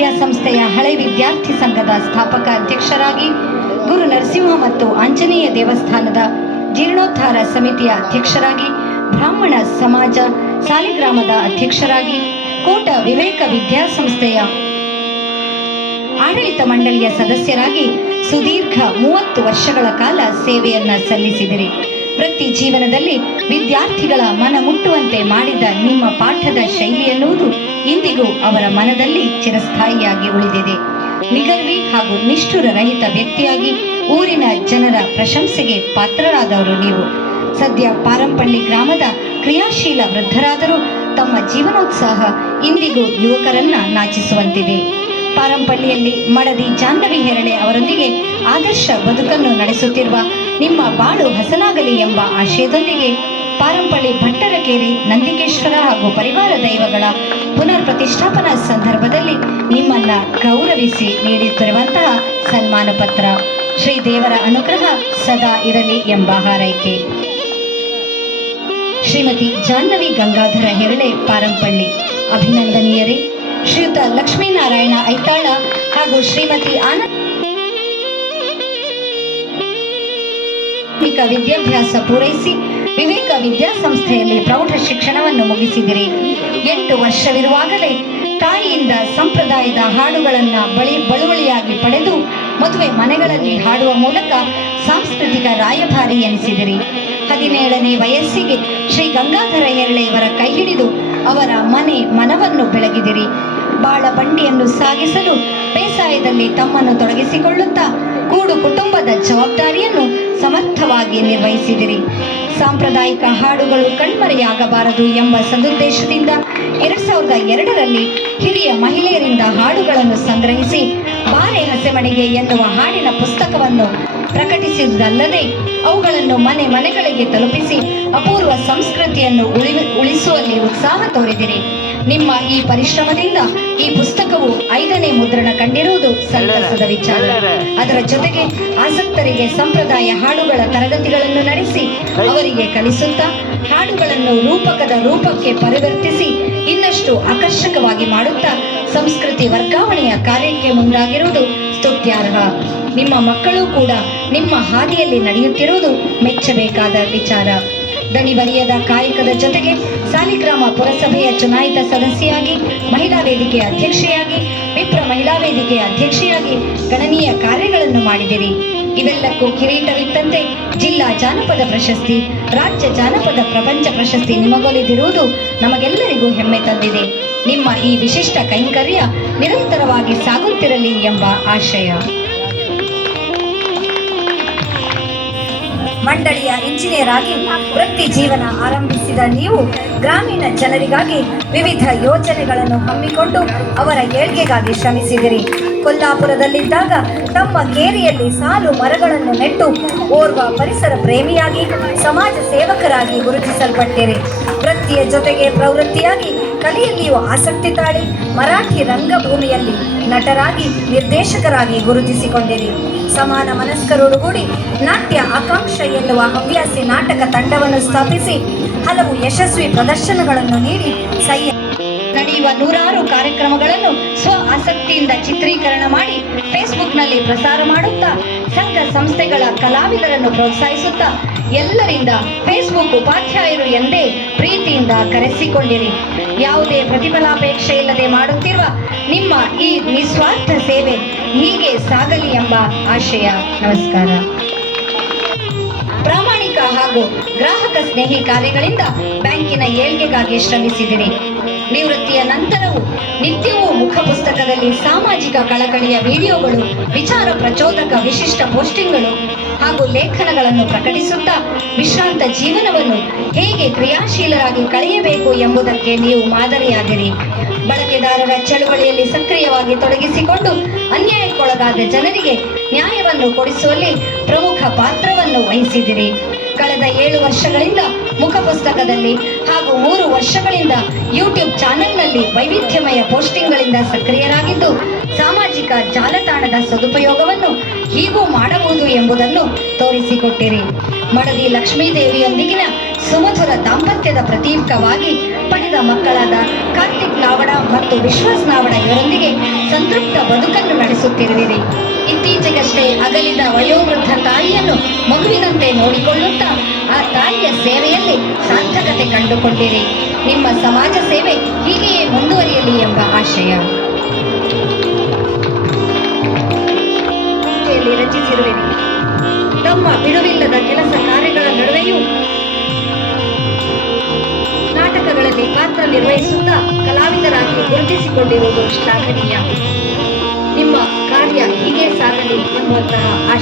ವಿದ್ಯಾಸಂಸ್ಥೆಯ ಹಳೆ ವಿದ್ಯಾರ್ಥಿ ಸಂಘದ ಸ್ಥಾಪಕ ಅಧ್ಯಕ್ಷರಾಗಿ ಗುರು ನರಸಿಂಹ ಮತ್ತು ಆಂಜನೇಯ ದೇವಸ್ಥಾನದ ಜೀರ್ಣೋದ್ಧಾರ ಸಮಿತಿಯ ಅಧ್ಯಕ್ಷರಾಗಿ ಬ್ರಾಹ್ಮಣ ಸಮಾಜ ಸಾಲಿಗ್ರಾಮದ ಅಧ್ಯಕ್ಷರಾಗಿ ಕೋಟ ವಿವೇಕ ವಿದ್ಯಾಸಂಸ್ಥೆಯ ಆಡಳಿತ ಮಂಡಳಿಯ ಸದಸ್ಯರಾಗಿ ಸುದೀರ್ಘ ಮೂವತ್ತು ವರ್ಷಗಳ ಕಾಲ ಸೇವೆಯನ್ನ ಸಲ್ಲಿಸಿದಿರಿ. ವೃತ್ತಿ ಜೀವನದಲ್ಲಿ ವಿದ್ಯಾರ್ಥಿಗಳ ಮನ ಮುಟ್ಟುವಂತೆ ಮಾಡಿದ ನಿಮ್ಮ ಪಾಠದ ಶೈಲಿ ಎನ್ನುವುದು ಇಂದಿಗೂ ಅವರ ಮನದಲ್ಲಿ ಚಿರಸ್ಥಾಯಿಯಾಗಿ ಉಳಿದಿದೆ. ನಿಗರ್ವಿ ಹಾಗೂ ನಿಷ್ಠುರ ರಹಿತ ವ್ಯಕ್ತಿಯಾಗಿ ಊರಿನ ಜನರ ಪ್ರಶಂಸೆಗೆ ಪಾತ್ರರಾದವರು ನೀವು. ಸದ್ಯ ಪಾರಂಪಳ್ಳಿ ಗ್ರಾಮದ ಕ್ರಿಯಾಶೀಲ ವೃದ್ಧರಾದರೂ ತಮ್ಮ ಜೀವನೋತ್ಸಾಹ ಇಂದಿಗೂ ಯುವಕರನ್ನ ನಾಚಿಸುವಂತಿದೆ. ಪಾರಂಪಳ್ಳಿಯಲ್ಲಿ ಮಡದಿ ಜಾಹ್ನವಿ ಹೆರಳೆ ಅವರೊಂದಿಗೆ ಆದರ್ಶ ಬದುಕನ್ನು ನಡೆಸುತ್ತಿರುವ ನಿಮ್ಮ ಬಾಳು ಹಸನಾಗಲಿ ಎಂಬ ಆಶಯದೊಂದಿಗೆ ಪಾರಂಪಳ್ಳಿ ಭಟ್ಟರಕೇರಿ ನಂದಿಕೇಶ್ವರ ಹಾಗೂ ಪರಿವಾರ ದೈವಗಳ ಪುನರ್ ಪ್ರತಿಷ್ಠಾಪನಾ ಸಂದರ್ಭದಲ್ಲಿ ನಿಮ್ಮನ್ನ ಗೌರವಿಸಿ ನೀಡುತ್ತಿರುವಂತಹ ಸನ್ಮಾನ ಪತ್ರ. ಶ್ರೀ ದೇವರ ಅನುಗ್ರಹ ಸದಾ ಇರಲಿ ಎಂಬ ಹಾರೈಕೆ. ಶ್ರೀಮತಿ ಜಾಹ್ನವಿ ಗಂಗಾಧರ ಹೆರಳೆ ಪಾರಂಪಳ್ಳಿ ಅಭಿನಂದನೀಯರೇ. ಶ್ರೀಯುತ ಲಕ್ಷ್ಮೀನಾರಾಯಣ ಐತಾಳ ಹಾಗೂ ಶ್ರೀಮತಿ ಆನಂದ ಪ್ರಾಥಮಿಕ ವಿದ್ಯಾಭ್ಯಾಸ ಪೂರೈಸಿ ವಿವೇಕ ವಿದ್ಯಾಸಂಸ್ಥೆಯಲ್ಲಿ ಪ್ರೌಢ ಶಿಕ್ಷಣವನ್ನು ಮುಗಿಸಿದಿರಿ. ಎಂಟು ವರ್ಷವಿರುವಾಗಲೇ ತಾಯಿಯಿಂದ ಸಂಪ್ರದಾಯದ ಹಾಡುಗಳನ್ನ ಬಳಿ ಬಳುವಳಿಯಾಗಿ ಪಡೆದು ಮದುವೆ ಮನೆಗಳಲ್ಲಿ ಹಾಡುವ ಮೂಲಕ ಸಾಂಸ್ಕೃತಿಕ ರಾಯಭಾರಿ ಎನಿಸಿದಿರಿ. ಹದಿನೇಳನೇ ವಯಸ್ಸಿಗೆ ಶ್ರೀ ಗಂಗಾಧರ ಹೆರಳೆ ಇವರ ಕೈ ಹಿಡಿದು ಅವರ ಮನೆ ಮನವನ್ನು ಬೆಳಗಿದಿರಿ. ಬಾಳ ಬಂಡಿಯನ್ನು ಸಾಗಿಸಲು ಬೇಸಾಯದಲ್ಲಿ ತಮ್ಮನ್ನು ತೊಡಗಿಸಿಕೊಳ್ಳುತ್ತಾ ಕೂಡು ಕುಟುಂಬದ ಜವಾಬ್ದಾರಿಯನ್ನು ಸಮರ್ಥವಾಗಿ ನಿರ್ವಹಿಸಿದಿರಿ. ಸಾಂಪ್ರದಾಯಿಕ ಹಾಡುಗಳು ಕಣ್ಮರೆಯಾಗಬಾರದು ಎಂಬ ಸದುದ್ದೇಶದಿಂದ ಎರಡ್ ಸಾವಿರದ ಎರಡರಲ್ಲಿ ಹಿರಿಯ ಮಹಿಳೆಯರಿಂದ ಹಾಡುಗಳನ್ನು ಸಂಗ್ರಹಿಸಿ ಬಾರೆ ಹಸೆಮಣೆಗೆ ಎನ್ನುವ ಹಾಡಿನ ಪುಸ್ತಕವನ್ನು ಪ್ರಕಟಿಸಿದುದಲ್ಲದೆ ಅವುಗಳನ್ನು ಮನೆ ಮನೆಗಳಿಗೆ ತಲುಪಿಸಿ ಅಪೂರ್ವ ಸಂಸ್ಕೃತಿಯನ್ನು ಉಳಿ ಉಳಿಸುವಲ್ಲಿ ಉತ್ಸಾಹ ತೋರಿದಿರಿ. ನಿಮ್ಮ ಈ ಪರಿಶ್ರಮದಿಂದ ಈ ಪುಸ್ತಕವು ಐದನೇ ಮುದ್ರಣ ಕಂಡಿರುವುದು ಸಂತಸದ ವಿಚಾರ. ಅದರ ಜೊತೆಗೆ ಆಸಕ್ತರಿಗೆ ಸಂಪ್ರದಾಯ ಹಾಡುಗಳ ತರಗತಿಗಳನ್ನು ನಡೆಸಿ ಅವರಿಗೆ ಕಲಿಸುತ್ತಾ ಹಾಡುಗಳನ್ನು ರೂಪಕದ ರೂಪಕ್ಕೆ ಪರಿವರ್ತಿಸಿ ಇನ್ನಷ್ಟು ಆಕರ್ಷಕವಾಗಿ ಮಾಡುತ್ತಾ ಸಂಸ್ಕೃತಿ ವರ್ಗಾವಣೆಯ ಕಾರ್ಯಕ್ಕೆ ಮುಂದಾಗಿರುವುದು ಸ್ತುತ್ಯಾರ್ಹ. ನಿಮ್ಮ ಮಕ್ಕಳು ಕೂಡ ನಿಮ್ಮ ಹಾದಿಯಲ್ಲಿ ನಡೆಯುತ್ತಿರುವುದು ಮೆಚ್ಚಬೇಕಾದ ವಿಚಾರ. ದಣಿವರಿಯದ ಕಾಯಕದ ಜೊತೆಗೆ ಸಾಲಿಗ್ರಾಮ ಪುರಸಭೆಯ ಚುನಾಯಿತ ಸದಸ್ಯೆಯಾಗಿ, ಮಹಿಳಾ ವೇದಿಕೆಯ ಅಧ್ಯಕ್ಷೆಯಾಗಿ, ವಿಪ್ರ ಮಹಿಳಾ ವೇದಿಕೆಯ ಅಧ್ಯಕ್ಷೆಯಾಗಿ ಗಣನೀಯ ಕಾರ್ಯಗಳನ್ನು ಮಾಡಿದಿರಿ. ಇವೆಲ್ಲಕ್ಕೂ ಕಿರೀಟವಿತ್ತಂತೆ ಜಿಲ್ಲಾ ಜಾನಪದ ಪ್ರಶಸ್ತಿ, ರಾಜ್ಯ ಜಾನಪದ ಪ್ರಪಂಚ ಪ್ರಶಸ್ತಿ ನಿಮಗೊಲಿದಿರುವುದು ನಮಗೆಲ್ಲರಿಗೂ ಹೆಮ್ಮೆ ತಂದಿದೆ. ನಿಮ್ಮ ಈ ವಿಶಿಷ್ಟ ಕೈಂಕರ್ಯ ನಿರಂತರವಾಗಿ ಸಾಗುತ್ತಿರಲಿ ಎಂಬ ಆಶಯ. ಮಂಡಳಿಯ ಇಂಜಿನಿಯರ್ ಆಗಿ ವೃತ್ತಿ ಜೀವನ ಆರಂಭಿಸಿದ ನೀವು, ಗ್ರಾಮೀಣ ಜನರಿಗಾಗಿ ವಿವಿಧ ಯೋಜನೆಗಳನ್ನು ಹಮ್ಮಿಕೊಂಡು ಅವರ ಏಳ್ಗೆಗಾಗಿ ಶ್ರಮಿಸಿದಿರಿ. ಕೊಲ್ಲಾಪುರದಲ್ಲಿದ್ದಾಗ ತಮ್ಮ ಕೇರಿಯಲ್ಲಿ ಸಾಲು ಮರಗಳನ್ನು ನೆಟ್ಟು ಓರ್ವ ಪರಿಸರ ಪ್ರೇಮಿಯಾಗಿ, ಸಮಾಜ ಸೇವಕರಾಗಿ ಗುರುತಿಸಲ್ಪಟ್ಟಿರಿ. ವೃತ್ತಿಯ ಜೊತೆಗೆ ಪ್ರವೃತ್ತಿಯಾಗಿ ಕಲೆಯಲ್ಲಿಯೂ ಆಸಕ್ತಿ ತಾಳಿ ಮರಾಠಿ ರಂಗಭೂಮಿಯಲ್ಲಿ ನಟರಾಗಿ, ನಿರ್ದೇಶಕರಾಗಿ ಗುರುತಿಸಿಕೊಂಡಿರಿ. ಸಮಾನ ಮನಸ್ಕರೊಡುಗೂಡಿ ನಾಟ್ಯ ಆಕಾಂಕ್ಷ ಎನ್ನುವ ಹವ್ಯಾಸಿ ನಾಟಕ ತಂಡವನ್ನು ಸ್ಥಾಪಿಸಿ ಹಲವು ಯಶಸ್ವಿ ಪ್ರದರ್ಶನಗಳನ್ನು ನೀಡಿ ಸೈ ನಡೆಯುವ ನೂರಾರು ಕಾರ್ಯಕ್ರಮಗಳನ್ನು ಸ್ವ ಆಸಕ್ತಿಯಿಂದ ಚಿತ್ರೀಕರಣ ಮಾಡಿ ಫೇಸ್ಬುಕ್ನಲ್ಲಿ ಪ್ರಸಾರ ಮಾಡುತ್ತಾ ಸಂಘ ಸಂಸ್ಥೆಗಳ ಕಲಾವಿದರನ್ನು ಪ್ರೋತ್ಸಾಹಿಸುತ್ತಾ ಎಲ್ಲರಿಂದ ಫೇಸ್ಬುಕ್ ಉಪಾಧ್ಯಾಯರು ಎಂದೇ ಪ್ರೀತಿಯಿಂದ ಕರೆಸಿಕೊಂಡಿರಿ. ಯಾವುದೇ ಪ್ರತಿಫಲಾಪೇಕ್ಷೆ ಇಲ್ಲದೆ ಮಾಡುತ್ತಿರುವ ನಿಮ್ಮ ಈ ನಿಸ್ವಾರ್ಥ ಸೇವೆ ಹೀಗೆ ಸಾಗಲಿ ಎಂಬ ಆಶಯ. ನಮಸ್ಕಾರ. ಪ್ರಾಮಾಣಿಕ ಹಾಗೂ ಗ್ರಾಹಕ ಸ್ನೇಹಿ ಕಾರ್ಯಗಳಿಂದ ಬ್ಯಾಂಕಿನ ಏಳ್ಗೆಗಾಗಿ ಶ್ರಮಿಸಿದಿರಿ. ನಿವೃತ್ತಿಯ ನಂತರವೂ ನಿತ್ಯವೂ ಮುಖ ಪುಸ್ತಕದಲ್ಲಿ ಸಾಮಾಜಿಕ ಕಳಕಳಿಯ ವಿಡಿಯೋಗಳು, ವಿಚಾರ ಪ್ರಚೋದಕ ವಿಶಿಷ್ಟ ಪೋಸ್ಟಿಂಗ್ಗಳು ಹಾಗೂ ಲೇಖನಗಳನ್ನು ಪ್ರಕಟಿಸುತ್ತಾ ವಿಶ್ರಾಂತ ಜೀವನವನ್ನು ಹೇಗೆ ಕ್ರಿಯಾಶೀಲರಾಗಿ ಕಳೆಯಬೇಕು ಎಂಬುದಕ್ಕೆ ನೀವು ಮಾದರಿಯಾಗಿರಿ. ಬಳಕೆದಾರರ ಚಳುವಳಿಯಲ್ಲಿ ಸಕ್ರಿಯವಾಗಿ ತೊಡಗಿಸಿಕೊಂಡು ಅನ್ಯಾಯಕ್ಕೊಳಗಾದ ಜನರಿಗೆ ನ್ಯಾಯವನ್ನು ಕೊಡಿಸುವಲ್ಲಿ ಪ್ರಮುಖ ಪಾತ್ರವನ್ನು ವಹಿಸಿದಿರಿ. ಕಳೆದ ಏಳು ವರ್ಷಗಳಿಂದ ಮುಖಪುಸ್ತಕದಲ್ಲಿ ಹಾಗೂ ಮೂರು ವರ್ಷಗಳಿಂದ ಯೂಟ್ಯೂಬ್ ಚಾನೆಲ್ನಲ್ಲಿ ವೈವಿಧ್ಯಮಯ ಪೋಸ್ಟಿಂಗ್ಗಳಿಂದ ಸಕ್ರಿಯರಾಗಿದ್ದು, ಸಾಮಾಜಿಕ ಜಾಲತಾಣದ ಸದುಪಯೋಗವನ್ನು ಹೀಗೂ ಮಾಡಬಹುದು ಎಂಬುದನ್ನು ತೋರಿಸಿಕೊಟ್ಟಿರಿ. ಮಡದಿ ಲಕ್ಷ್ಮೀದೇವಿಯೊಂದಿಗಿನ ಸುಮಧುರ ದಾಂಪತ್ಯದ ಪ್ರತೀಕವಾಗಿ ಪಡೆದ ಮಕ್ಕಳಾದ ಕಾರ್ತಿಕ್ ನಾವಡ ಮತ್ತು ವಿಶ್ವಾಸ್ ನಾವಡ ಇವರೊಂದಿಗೆ ಸಂತೃಪ್ತ ಬದುಕನ್ನು ನಡೆಸುತ್ತಿರುವಿರಿ. ಇತ್ತೀಚೆಗಷ್ಟೇ ಅಗಲಿದ ವಯೋವೃದ್ಧ ತಾಯಿಯನ್ನು ಮಗುವಿನಂತೆ ನೋಡಿಕೊಳ್ಳುತ್ತಾ ಆ ತಾಯಿಯ ಸೇವೆಯಲ್ಲಿ ಸಾರ್ಥಕತೆ ಕಂಡುಕೊಂಡಿರಿ. ನಿಮ್ಮ ಸಮಾಜ ಸೇವೆ ಹೀಗೆಯೇ ಮುಂದುವರಿಯಲಿ ಎಂಬ ಆಶಯ. ರಚಿಸಿರುವಿರಿ ತಮ್ಮ ಬಿಡುವಿಲ್ಲದ ಕೆಲಸ ಕಾರ್ಯಗಳ ನಡುವೆಯೂ ನಾಟಕಗಳಲ್ಲಿ ಪಾತ್ರ ನಿರ್ವಹಿಸುತ್ತಾ ಕಲಾವಿದರಾಗಿ ಗುರುತಿಸಿಕೊಂಡಿರುವುದು ಶ್ಲಾಘನೀಯ. ನಿಮ್ಮ ಕಾರ್ಯ ಹೀಗೆ ಸಾಗಲಿ ಎಂಬುವಂತಹ